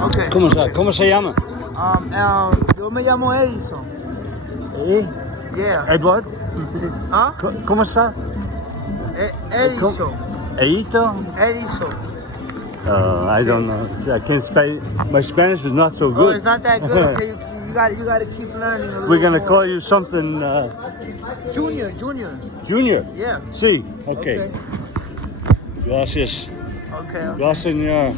Okay. ¿Cómo se llama? Yo me llamo Edison. Yeah. Edward. ¿Ah? ¿Cómo está? Edison. Edito? Edison. I don't know. I can't speak. My Spanish is not so Oh, good. it's not that good. Okay, you got to keep learning. A We're gonna more. call you something. Junior. Junior. Yeah. Sí. Okay. Gracias. Okay. Gracias, señor.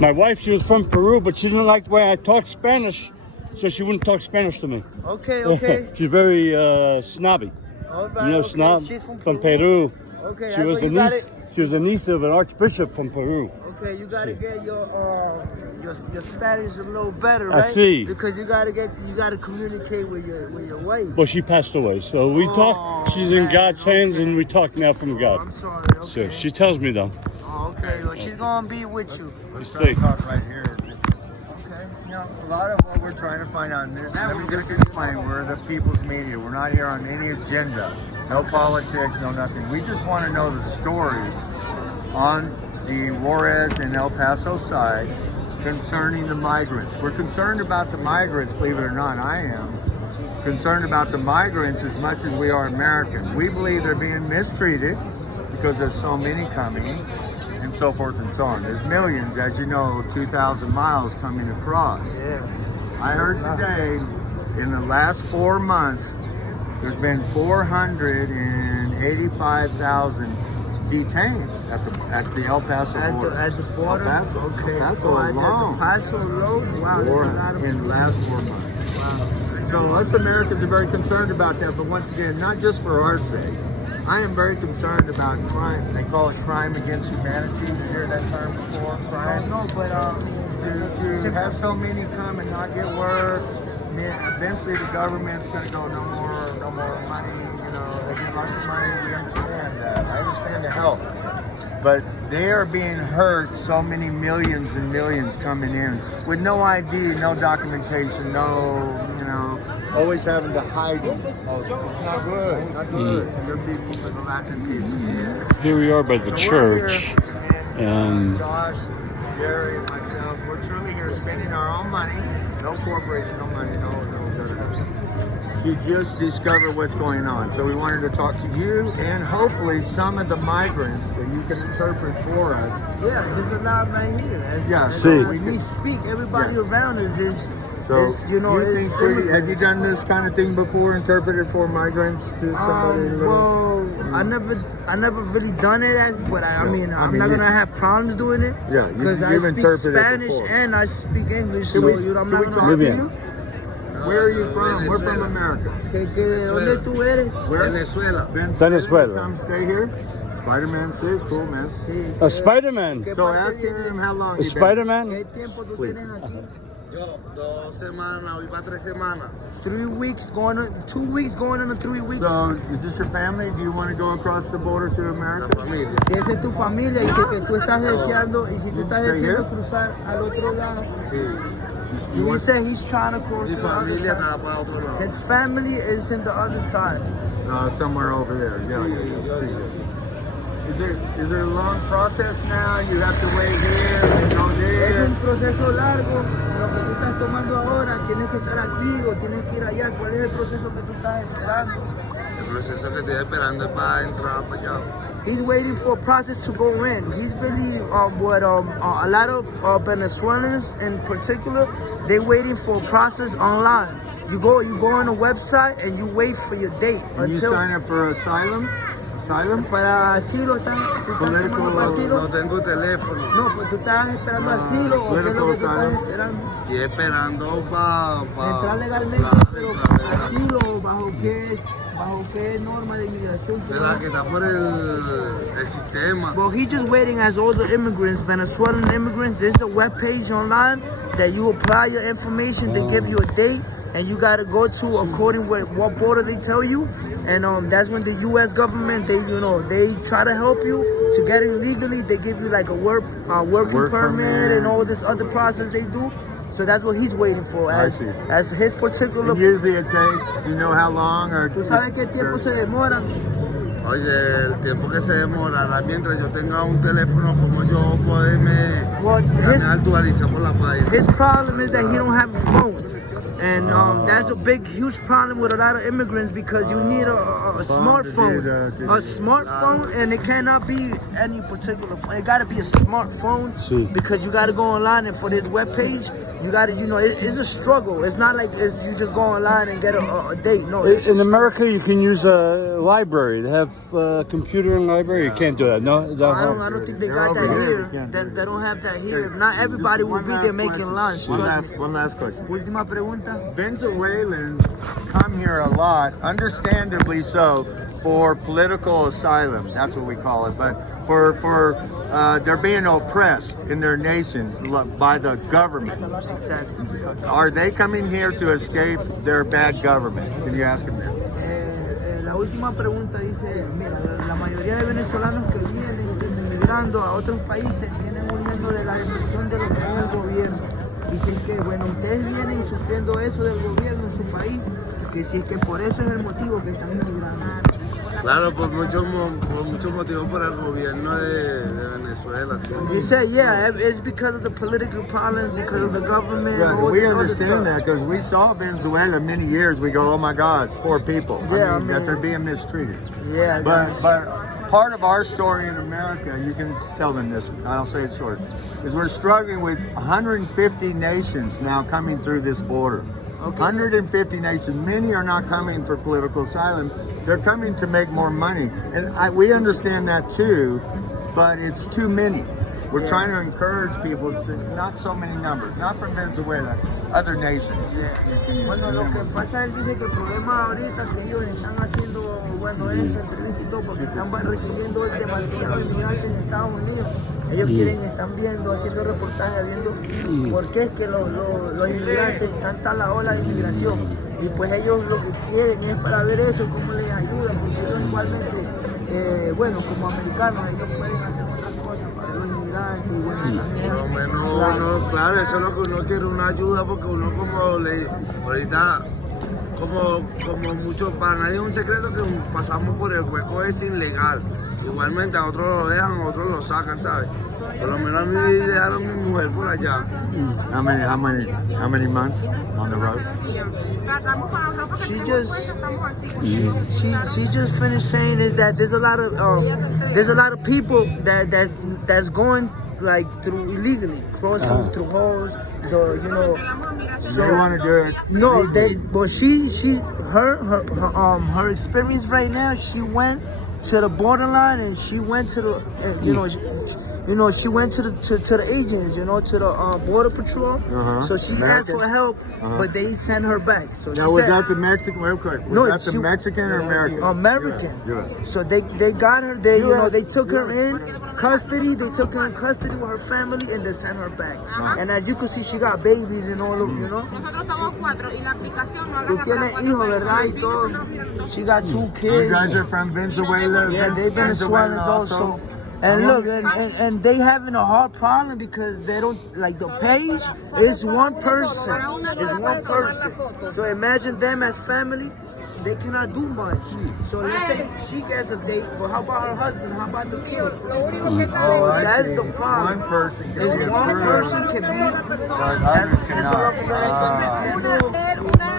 My wife, she was from Peru, but she didn't like the way I talk Spanish, so she wouldn't talk Spanish to me. Okay. She's very snobby. All right, You know, okay. snob She's from Peru. Okay. She was a niece. She was a niece of an archbishop from Peru. Okay, you gotta get your status a little better, right? I see. Because you gotta communicate with your wife. Well, she passed away, so we talk. She's in God's hands, and we talk now from God. I'm sorry. So Okay. she tells me though. Oh, okay. Well, she's gonna be with you. Let's see. Talk right here. Okay. You know, a lot of what we're trying to find out, let me just explain, we're the people's media. We're not here on any agenda. No politics, no nothing. We just want to know the story on the Juarez and El Paso side concerning the migrants. We're concerned about the migrants, believe it or not, I am. Concerned about the migrants as much as we are American. We believe they're being mistreated because there's so many coming and so forth and so on. There's millions, as you know, 2,000 miles coming across. Yeah. I heard today, in the last 4 months, there's been 485,000 detained at the El Paso border. At the border? El Paso. Okay. El Paso alone. El Paso alone? Wow, that's a lot of In the last 4 months. Wow. So us Americans are very concerned about that, but once again, not just for our sake. I am very concerned about crime. They call it crime against humanity. You hear that term before? Crime? No, but To have so many come and not get work, eventually the government's going to go no more money. You know, they get lots of money. We understand that. I understand the help, but they are being hurt. So many millions and millions coming in with no ID, no documentation, always having to hide them. Oh, it's not good. Not good. For your people, for the Latin people. Here we are by the church, and Josh, Jerry, and myself, we're truly here spending our own money. No corporation, no money, no. To just discover what's going on. So we wanted to talk to you and hopefully some of the migrants that you can interpret for us. yeah, there's a lot right here. See. We speak. Everybody around us is. So You think have you done this kind of thing before, interpreted for migrants to somebody? Well, I never really done it, but I mean, I'm not gonna have problems doing it. Yeah, because I you've speak interpreted Spanish before. and I speak English, Can so we I'm talk not to gonna. you? Where are you from? We're from America. ¿Dónde tú eres? Where? Venezuela. Venezuela. Come stay here. Spider-Man, see, cool man. a Spider-Man. So ask him how long A you been. Spider-Man. ¿Qué tiempo tú Please. tienes aquí? Yo, 2 semanas, voy para 3 semanas. 3 weeks going on, 2 weeks going on to 3 weeks. So is this your family? Do you want to go across the border to La America? familia. Si esa es tu familia y que tú estás deseando, y si tú estás Stay here? deseando cruzar al otro lado. Sí. He said he's trying to cross Mi to the other familia side. está para otro lado. His family is in the other side. Somewhere over there. Is there a long process now? You have to wait here and go Es there. un proceso largo. Lo que tú estás tomando ahora, tienes que estar aquí o tienes que ir allá. ¿Cuál es el proceso que tú estás esperando? El proceso que estoy esperando es para entrar para allá. He's waiting for a process to go in. He's really a lot of Venezuelans in particular, they waiting for a process online. You go on a website and you wait for your date And you sign up for asylum? para asilo están tomando para asilo. No tengo teléfono. No, pues tú estás esperando asilo o qué es lo que tú estás esperando. Y esperando para Entrar legalmente, pero asilo bajo qué norma de inmigración. de la que está por el sistema. Well, he's just waiting as all the immigrants, Venezuelan immigrants. There's a web page online that you apply your information to give you a date, and you gotta go to according with what border they tell you. And that's when the U.S. government, they try to help you to get it legally. They give you like a working permit and all this other process they do. So that's what he's waiting for. I see. As his particular. And usually it takes, do you know how long? Or ¿Tú sabes qué tiempo se demora? Oye, el tiempo que se demorará mientras yo tenga un teléfono, como yo poderme actualizar por la página. His problem is that he don't have a phone. And that's a big, huge problem with a lot of immigrants because you need a smartphone. A smartphone, and it cannot be any particular phone. It got to be a smartphone because you got to go online, and for this webpage, you got to, it's a struggle. It's not like you just go online and get a date. No. In America, you can use a library. They have a computer and library. You can't do that. No, I don't think they got that here. They don't have that here. If not, everybody will be there making lunch. One last question. Última pregunta. Venezuelans come here a lot, understandably so, for political asylum. That's what we call it. But for they're being oppressed in their nation by the government. Are they coming here to escape their bad government? Can you ask them that? La última pregunta dice, mira, la mayoría de venezolanos que vienen migrando a otros países vienen huyendo de la represión de lo que es el gobierno. Dicen que, bueno, ustedes vienen sufriendo eso del gobierno en su país, que sí, que por eso es el motivo que están migrando. Claro, por muchos motivos por el gobierno de Venezuela. ¿Sí? You say, yeah, it's because of the political problems, because of the government. Yeah, we understand that because we saw Venezuela many years. We go, oh my God, poor people. Yeah, I mean, that they're being mistreated. Yeah, but part of our story in America, you can tell them this, I'll say it short, is we're struggling with 150 nations now coming through this border. Okay. 150 nations. Many are not coming for political asylum. They're coming to make more money. And we understand that too, but it's too many. We're trying to encourage people to not so many numbers, not from Venezuela, other nations. Bueno, lo que pasa es que el problema ahorita que ellos están haciendo, bueno, esa entrevista y todo, porque están recibiendo demasiados inmigrantes en Estados Unidos. Ellos están viendo, haciendo reportajes, viendo por qué es que los inmigrantes están tan la ola de inmigración. Y pues ellos lo que quieren es para ver eso, cómo les ayudan, porque ellos igualmente, bueno, como americanos, ellos pueden hacer otras cosas para los inmigrantes. Y bueno, también, por lo menos uno, claro, eso es lo que uno quiere, una ayuda, porque uno ahorita, como muchos, para nadie es un secreto que pasamos por el hueco es ilegal. Igualmente a otros lo dejan, a otros lo sacan, ¿sabes? Por lo menos a mí dejaron a mi mujer por allá. How many months on the road? She just finished saying is that there's a lot of people that's going like through illegally, crossing through holes. They want to do it. No, but her experience right now, she went to the borderline and she went to the she went to the agents, to the border patrol. So she asked for help, but they sent her back. So now was that the Mexican? Real quick, was that the Mexican or American? American. Yeah. So they got her. They took her in custody. They took her in custody with her family, and they sent her back. And as you can see, she got babies and all of Tú tienes hijos, ¿verdad? Y todo. She got 2 kids. You guys are from Venezuela. Yeah, they've been Venezuelans also. And look, and they having a hard problem because they don't, like the page is one person. It's one person. So imagine them as family, they cannot do much. So let's say she gets a date, but how about her husband? How about the kids? So that's the problem. One person can It's be one approved. person can be. But others cannot.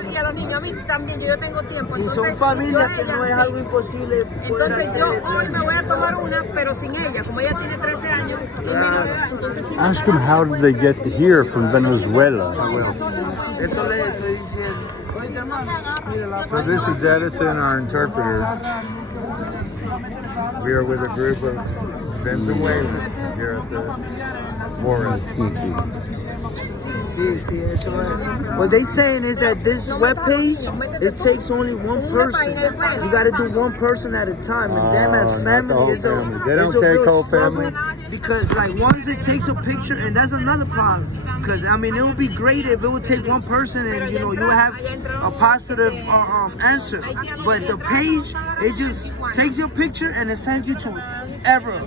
Y a los niños a mí también, yo tengo tiempo. Y son familias que no es algo imposible poder Entonces yo hacer. hoy me voy a tomar una, pero sin ella, como ella tiene 13 años y menor de edad, entonces sí. Ask them how did they get here from Venezuela? Eso le estoy diciendo. So this is Edison, our interpreter. We are with a group of Venezuelans here at the Juarez. What they saying is that this webpage, it takes only one person. You got to do one person at a time, and them as family is They don't take whole family. Because like once it takes a picture, and that's another problem. Because I mean, it would be great if it would take one person, and you would have a positive answer. But the page, it just takes your picture and it sends you to ever.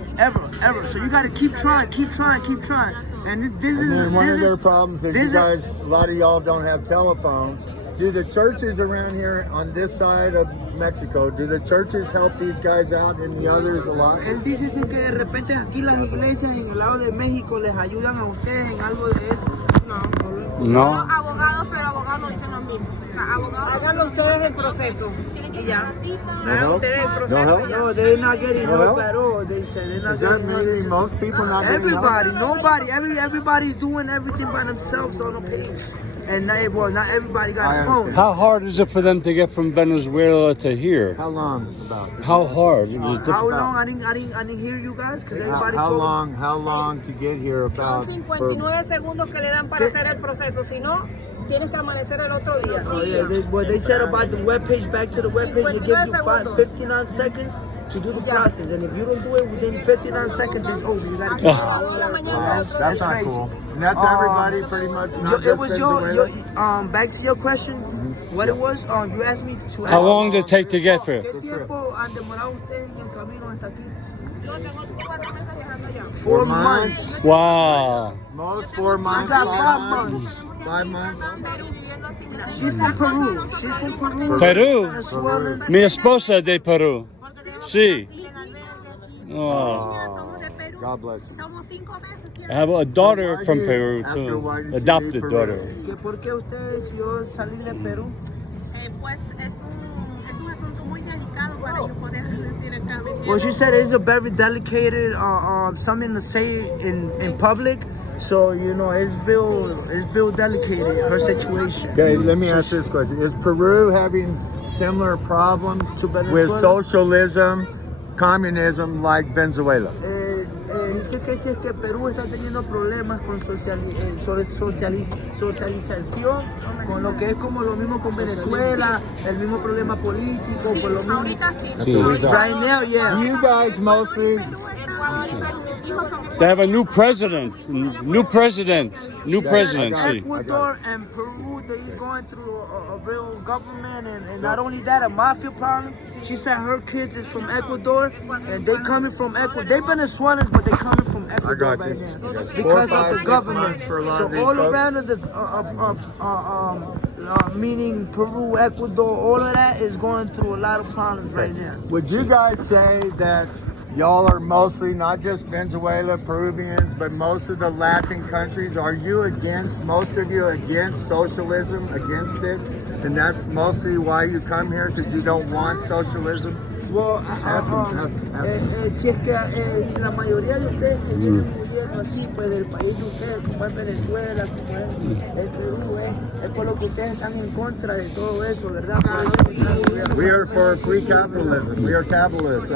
So you got to keep trying. And this is one of their problems is you guys, a lot of y'all don't have telephones, Do the churches around here on this side of Mexico, do the churches help these guys out and the others a lot? Él dice sí, que de repente aquí las iglesias en el lado de México les ayudan a ustedes en algo de eso. No. Abogados, pero abogados no dicen lo mismo. O sea, abogados, háganlo ustedes el proceso. Y ya. Hagan ustedes el proceso. No, they're not getting No help help? at all. They said they're not Is that getting help. meaning most people not getting help? Everybody, nobody, everybody's doing everything by themselves on the page. And not everybody got I a phone. understand. How hard is it for them to get from Venezuela to here? How long about? How hard? Is it How difficult? long? I didn't hear you guys because everybody How told me. long to get here Son about? 59 segundos que le dan para hacer el proceso. Si no, tienes que amanecer el otro día. Oh yeah, what they said about the webpage, back to the webpage, it gives you 59 seconds to do the process. And if you don't do it within 59 seconds, it's over. You gotta keep That's not crazy. cool. And that's everybody pretty much. Not It just was Venezuela. back to your question, what it was, you asked me to How long did it take to get here? ¿Qué tiempo han demorado ustedes en el camino hasta aquí? Yo tengo 4 meses viajando ya. 4 months. Wow. Most 4 months. got 5 5 months. 5 months. She's from Peru. She's from Peru. Peru. Venezuela. Mi esposa de Perú. Sí. Oh. Oh, God bless you. Somos 5 meses. I have a daughter Why from do you- Peru ask her why too. did she Adopted leave Peru? daughter. ¿Que ¿Por qué usted decidió salir de Perú? Pues es un asunto muy delicado para yo poder decir el cambio. Well, she said it's a very delicate, something to say in public. So it's real delicate her situation. Okay, let me ask this question. Is Peru having similar problems To with Venezuela? socialism, communism like Venezuela? Dice que si es que Perú está teniendo problemas con socialización, con lo que es como lo mismo con Venezuela, el mismo problema político, por lo mismo. Ahorita sí. That's what we thought. Right now, yeah. You guys mostly, Ecuador y Perú, mis hijos son They have a new president. New presidency. Ecuador and Peru, they're going through a real government, and not only that, a mafia problem. She said her kids is from Ecuador, and they coming from Ecuador. They're Venezuelans, but they coming from Ecuador got right you. now Yes. 4, because 5, of the 6 government. months for a lot So of these all folks. around meaning Peru, Ecuador, all of that is going through a lot of problems right now. would you guys say that y'all are mostly not just Venezuela, Peruvians, but most of the Latin countries? Are you most of you against socialism, against it? And that's mostly why you come here, because you don't want socialism? Well, si es que la mayoría de ustedes que vienen viviendo así, pues del país de ustedes, como es Venezuela, como es Perú, es por lo que ustedes están en contra de todo eso, ¿verdad? We are for free capitalism. We are capitalists.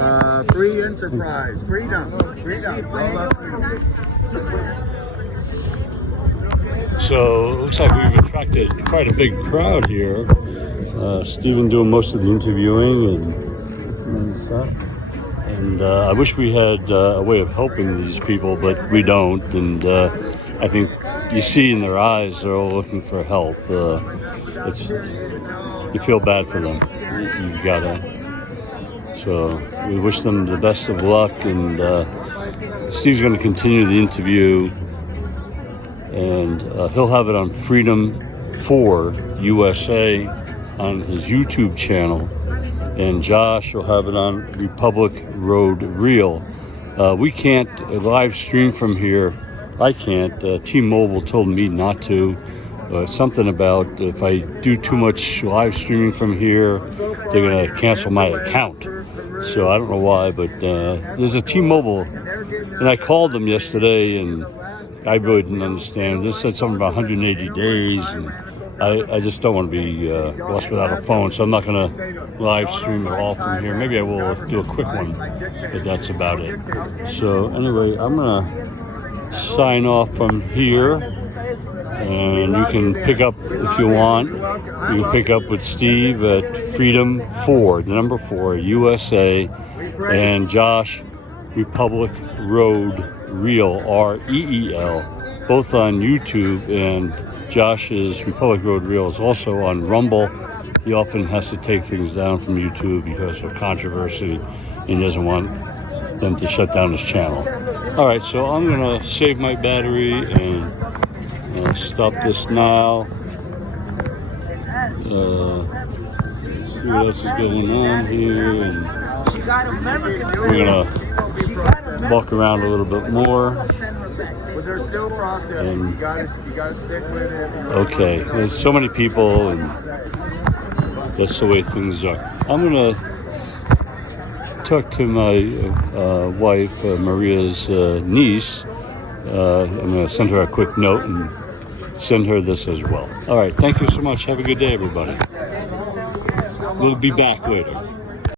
Free enterprise. Freedom. All about freedom. So it looks like we've attracted quite a big crowd here. Stephen doing most of the interviewing and stuff. And I wish we had a way of helping these people, but we don't. And I think you see in their eyes they're all looking for help. You feel bad for them. You gotta. So we wish them the best of luck. And Steve's going to continue the interview. And he'll have it on Freedom 4 USA on his YouTube channel, and Josh will have it on Republic Road Reel. We can't live stream from here. I can't. T-Mobile told me not to. Something about if I do too much live streaming from here, they're gonna cancel my account. So I don't know why, but there's a T-Mobile, and I called them yesterday, and I really didn't understand. They said something about 180 days, and I just don't want to be lost without a phone, so I'm not going to live stream at all from here. Maybe I will do a quick one, but that's about it. So anyway, I'm going to sign off from here, and you can pick up if you want. You can pick up with Steve at Freedom 4, the number 4, USA, and Josh, Republic Road Reel, REEL, both on YouTube, and Josh's Republic Road Reel is also on Rumble. He often has to take things down from YouTube because of controversy and he doesn't want them to shut down his channel. All right, so I'm going to save my battery and stop this now. See what else is going on here, and She got American. we're gonna walk around a little bit more. But they're still processing. You gotta stick with it. Okay, there's so many people, and that's the way things are. I'm gonna talk to my wife, Maria's niece. I'm gonna send her a quick note and send her this as well. All right, thank you so much. Have a good day, everybody. We'll be back later.